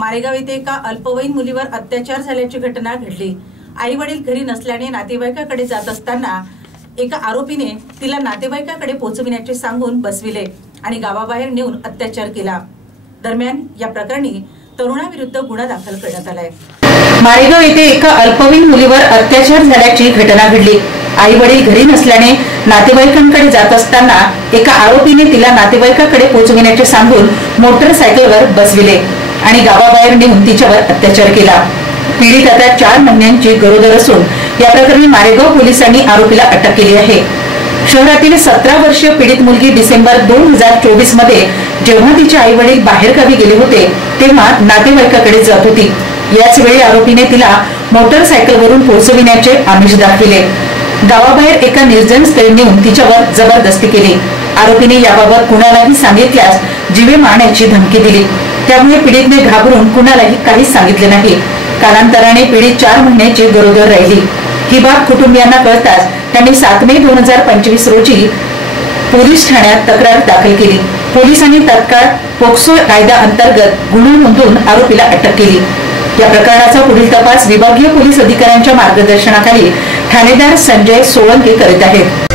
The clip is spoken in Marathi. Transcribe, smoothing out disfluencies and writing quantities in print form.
मारेगाव येथे एका अल्पवयीन मुलीवर अत्याचार झाल्याची घटना घडली। आई वडील घरी नसल्याने नातेवाईकाकडे जात असताना एका आरोपीने तिला नातेवाईकाकडे पोहोचविण्याचे सांगून बसविले आणि गावाबाहेर नेऊन अत्याचार केला। दरम्यान या प्रकरणी तरुणाविरुद्ध गुन्हा दाखल करण्यात आलाय। मारेगाव येथे एका अल्पवयीन मुलीवर अत्याचार झाल्याची घटना घडली। आई वडील घरी नसल्याने नातेवाईकांकडे जात असताना एका आरोपीने तिला नातेवाईकाकडे पोहोचविण्याचे सांगून मोटरसायकलवर बसविले आणि गावाबाहेर नेऊन तिच्यावर अत्याचार केला। पीडित आता 4 महिन्यांची गरोदर असून या प्रकरणी मारेगाव पोलिसांनी आरोपीला अटक केली आहे। शहरातील 17 वर्षीय पीडित मुलगी डिसेंबर 2024 मध्ये जेव्हा तिचे आई वडील बाहेरगावी गेले होते तेव्हा नातेवाईकाकडे जात होती। याच वेळी आरोपीने तिला मोटरसायकलवरून पोहोचविण्याचे आमिष दाखविले। गावाबाहेर एका निर्जन स्थळी नेऊन तिच्यावर जबरदस्ती केली। आरोपीने याबाबत कुणालाही सांगितल्यास जीवे मारण्याची धमकी दिली। त्यामुळे पीडितने घाबरून कुणालाही काहीच सांगितले नाही। कालांतराने पीडित 4 महिन्याची गरोदर राहिली। ही बाब कुटुंबियांना कळताच त्यांनी 7 मे 2025 रोजी पोलीस ठाण्यात तक्रार दाखल केली। पोलिसांनी तत्काळ पोक्सो कायदा अंतर्गत गुन्हा नोंदवून आरोपीला अटक केली। या प्रकरणाचा पुढील तपास विभागीय पोलीस अधिकाऱ्यांच्या मार्गदर्शनाखाली ठाणेदार संजय सोळंके करीत आहेत।